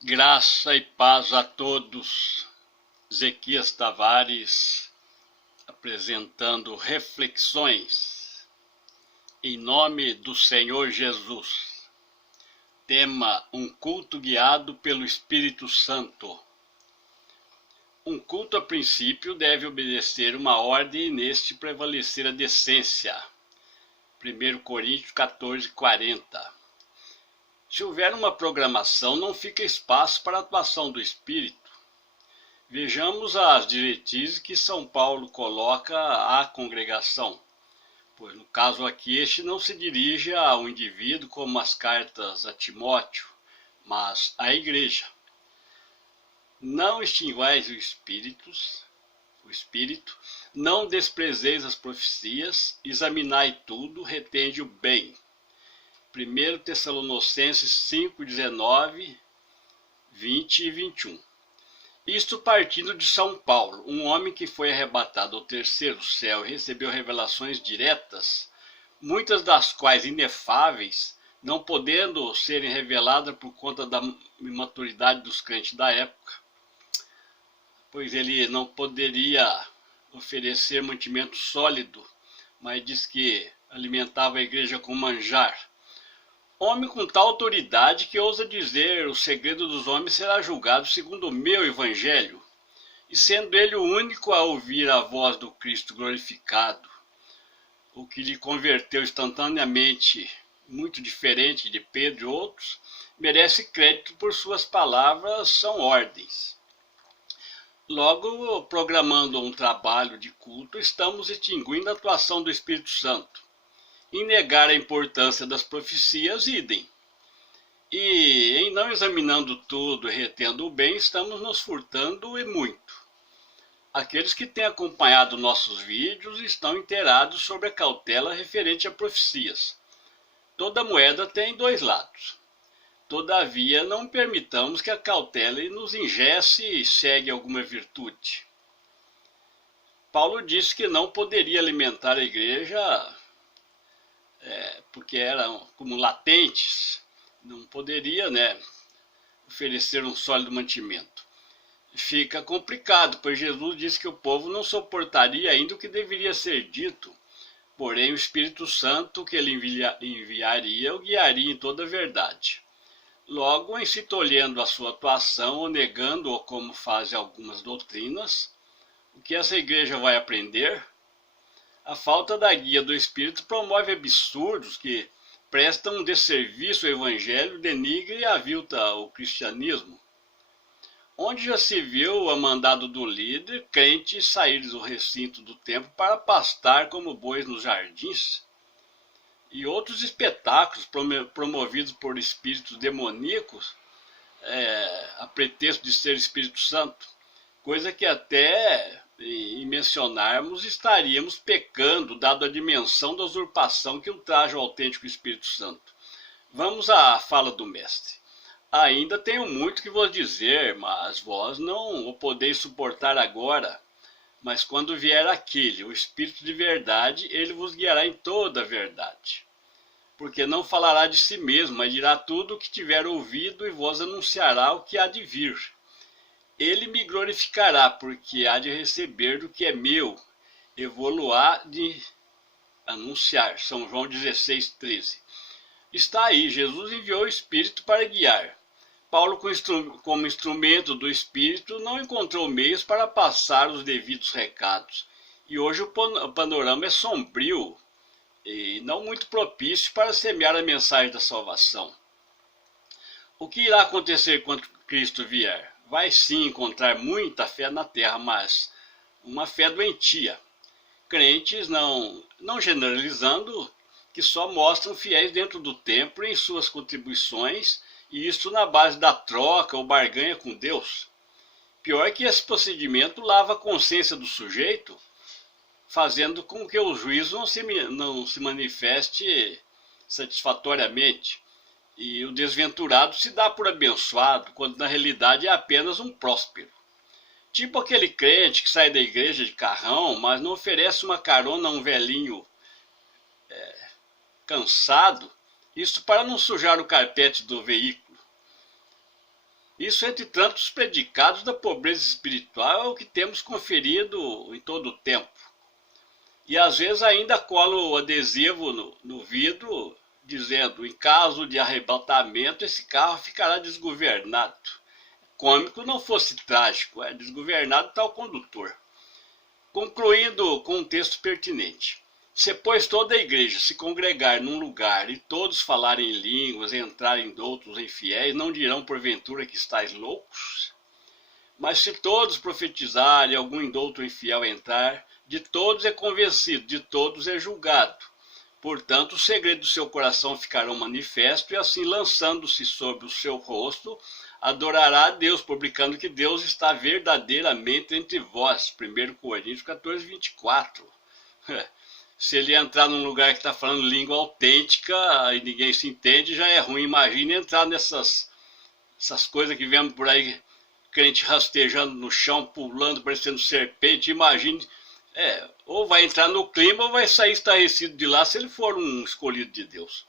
Graça e paz a todos. Zequias Tavares apresentando reflexões em nome do Senhor Jesus. Tema: um culto guiado pelo Espírito Santo. Um culto, a princípio, deve obedecer uma ordem e neste prevalecer a decência. 1 Coríntios 14:40. Se houver uma programação, não fica espaço para a atuação do Espírito. Vejamos as diretrizes que São Paulo coloca à congregação, pois no caso aqui este não se dirige a um indivíduo como as cartas a Timóteo, mas à igreja. Não extinguais o espírito, não desprezeis as profecias, examinai tudo, retende o bem. 1 Tessalonicenses 5:19, 20 e 21. Isto partindo de São Paulo, um homem que foi arrebatado ao terceiro céu e recebeu revelações diretas, muitas das quais inefáveis, não podendo serem reveladas por conta da imaturidade dos crentes da época, pois ele não poderia oferecer mantimento sólido, mas diz que alimentava a igreja com manjar. Homem com tal autoridade que ousa dizer: o segredo dos homens será julgado segundo o meu evangelho, e sendo ele o único a ouvir a voz do Cristo glorificado, o que lhe converteu instantaneamente, muito diferente de Pedro e outros, merece crédito por suas palavras, são ordens. Logo, programando um trabalho de culto, estamos extinguindo a atuação do Espírito Santo. Em negar a importância das profecias, idem. E em não examinando tudo e retendo o bem, estamos nos furtando e muito. Aqueles que têm acompanhado nossos vídeos estão inteirados sobre a cautela referente a profecias. Toda moeda tem dois lados. Todavia, não permitamos que a cautela nos engesse e cegue alguma virtude. Paulo disse que não poderia alimentar a igreja porque eram como latentes, não poderia, oferecer um sólido mantimento. Fica complicado, pois Jesus disse que o povo não suportaria ainda o que deveria ser dito, porém o Espírito Santo que ele enviaria o guiaria em toda a verdade. Logo, em se tolhendo a sua atuação ou negando-o como fazem algumas doutrinas, o que essa igreja vai aprender? A falta da guia do Espírito promove absurdos que prestam um desserviço ao Evangelho, denigre e avilta o cristianismo. Onde já se viu, a mandado do líder, crentes sair do recinto do templo para pastar como bois nos jardins? E outros espetáculos promovidos por espíritos demoníacos, a pretexto de ser Espírito Santo, coisa que até em mencionarmos estaríamos pecando, dado a dimensão da usurpação que ultraja o autêntico Espírito Santo. Vamos à fala do mestre. Ainda tenho muito que vos dizer, mas vós não o podeis suportar agora. Mas quando vier aquele, o Espírito de verdade, ele vos guiará em toda a verdade. Porque não falará de si mesmo, mas dirá tudo o que tiver ouvido e vos anunciará o que há de vir. Ele me glorificará, porque há de receber do que é meu, evolu-á de anunciar. São João 16:13. Está aí, Jesus enviou o Espírito para guiar. Paulo, como instrumento do Espírito, não encontrou meios para passar os devidos recados. E hoje o panorama é sombrio e não muito propício para semear a mensagem da salvação. O que irá acontecer quando Cristo vier? Vai sim encontrar muita fé na terra, mas uma fé doentia. Crentes, não generalizando, que só mostram fiéis dentro do templo em suas contribuições, e isso na base da troca ou barganha com Deus. Pior que esse procedimento lava a consciência do sujeito, fazendo com que o juízo não se manifeste satisfatoriamente. E o desventurado se dá por abençoado, quando na realidade é apenas um próspero. Tipo aquele crente que sai da igreja de carrão, mas não oferece uma carona a um velhinho cansado, isso para não sujar o carpete do veículo. Isso, entre tantos predicados da pobreza espiritual, é o que temos conferido em todo o tempo. E às vezes ainda cola o adesivo no vidro, dizendo, em caso de arrebatamento, esse carro ficará desgovernado. Cômico não fosse trágico, desgovernado está o condutor. Concluindo com um texto pertinente. Se, pois, toda a igreja se congregar num lugar e todos falarem em línguas, entrarem doutos infiéis, não dirão porventura que estáis loucos? Mas se todos profetizarem, algum indouto infiel entrar, de todos é convencido, de todos é julgado. Portanto, os segredos do seu coração ficarão manifestos, e assim, lançando-se sobre o seu rosto, adorará a Deus, publicando que Deus está verdadeiramente entre vós. 1 Coríntios 14, 24. Se ele entrar num lugar que está falando língua autêntica e ninguém se entende, já é ruim. Imagine entrar nessas coisas que vemos por aí, crente rastejando no chão, pulando, parecendo serpente. Imagine, ou vai entrar no clima ou vai sair estarrecido de lá se ele for um escolhido de Deus.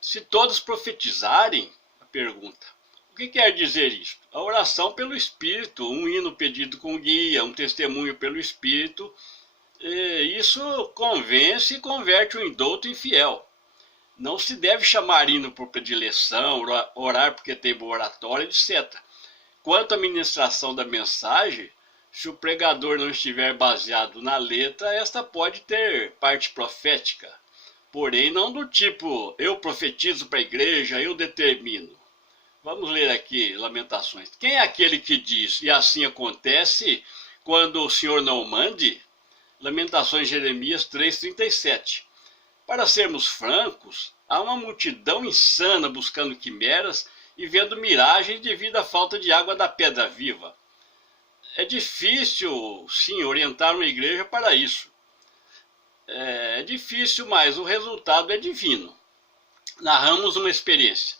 Se todos profetizarem, a pergunta, o que quer dizer isso? A oração pelo Espírito, um hino pedido com guia, um testemunho pelo Espírito. Isso convence e converte o indouto em fiel. Não se deve chamar hino por predileção, orar porque tem boa oratória, etc. Quanto à ministração da mensagem, se o pregador não estiver baseado na letra, esta pode ter parte profética, porém não do tipo, eu profetizo para a igreja, eu determino. Vamos ler aqui Lamentações. Quem é aquele que diz, e assim acontece, quando o Senhor não mande? Lamentações, Jeremias 3,37. Para sermos francos, há uma multidão insana buscando quimeras e vendo miragens devido à falta de água da pedra viva. É difícil, sim, orientar uma igreja para isso. É difícil, mas o resultado é divino. Narramos uma experiência.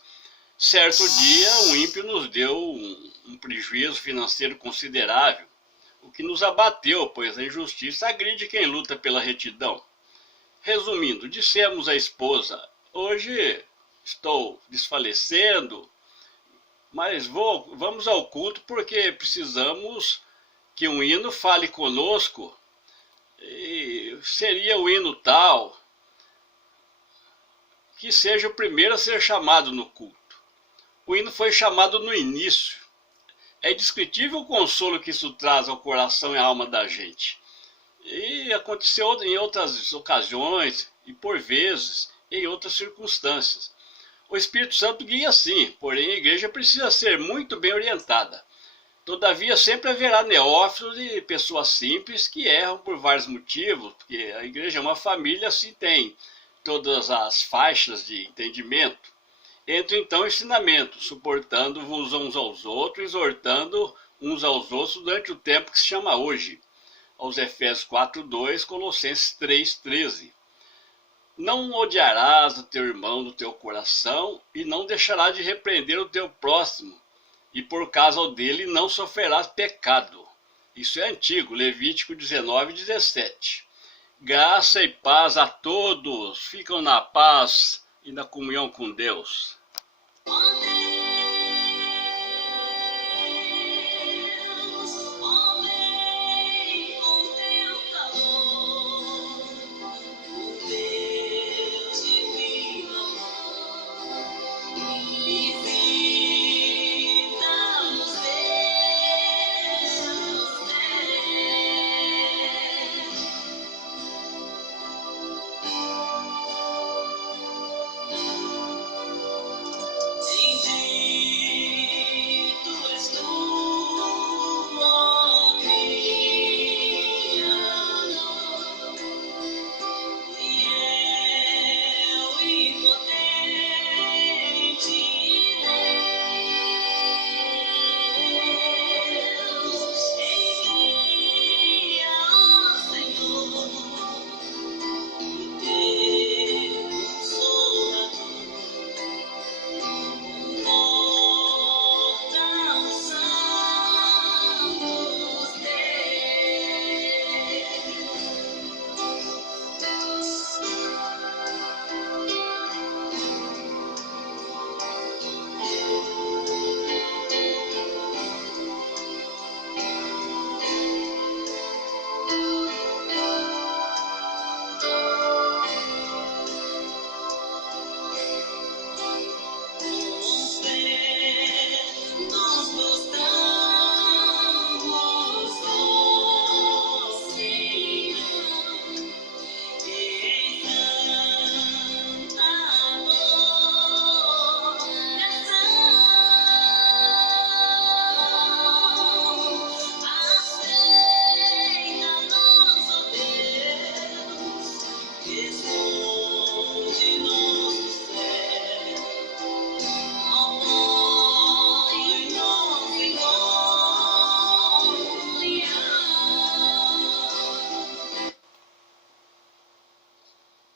Certo dia, um ímpio nos deu um prejuízo financeiro considerável, o que nos abateu, pois a injustiça agride quem luta pela retidão. Resumindo, dissemos à esposa, hoje estou desfalecendo, mas vamos ao culto porque precisamos que um hino fale conosco, e seria o hino tal, que seja o primeiro a ser chamado no culto. O hino foi chamado no início. É indescritível o consolo que isso traz ao coração e à alma da gente. E aconteceu em outras ocasiões, e por vezes, em outras circunstâncias. O Espírito Santo guia sim, porém a igreja precisa ser muito bem orientada. Todavia, sempre haverá neófitos e pessoas simples que erram por vários motivos, porque a igreja é uma família, assim tem todas as faixas de entendimento. Entra então o ensinamento, suportando-vos uns aos outros, exortando uns aos outros durante o tempo que se chama hoje. Aos Efésios 4:2, Colossenses 3:13. Não odiarás o teu irmão do teu coração e não deixarás de repreender o teu próximo, e por causa dele não sofrerás pecado. Isso é antigo, Levítico 19:17. Graça e paz a todos, ficam na paz e na comunhão com Deus.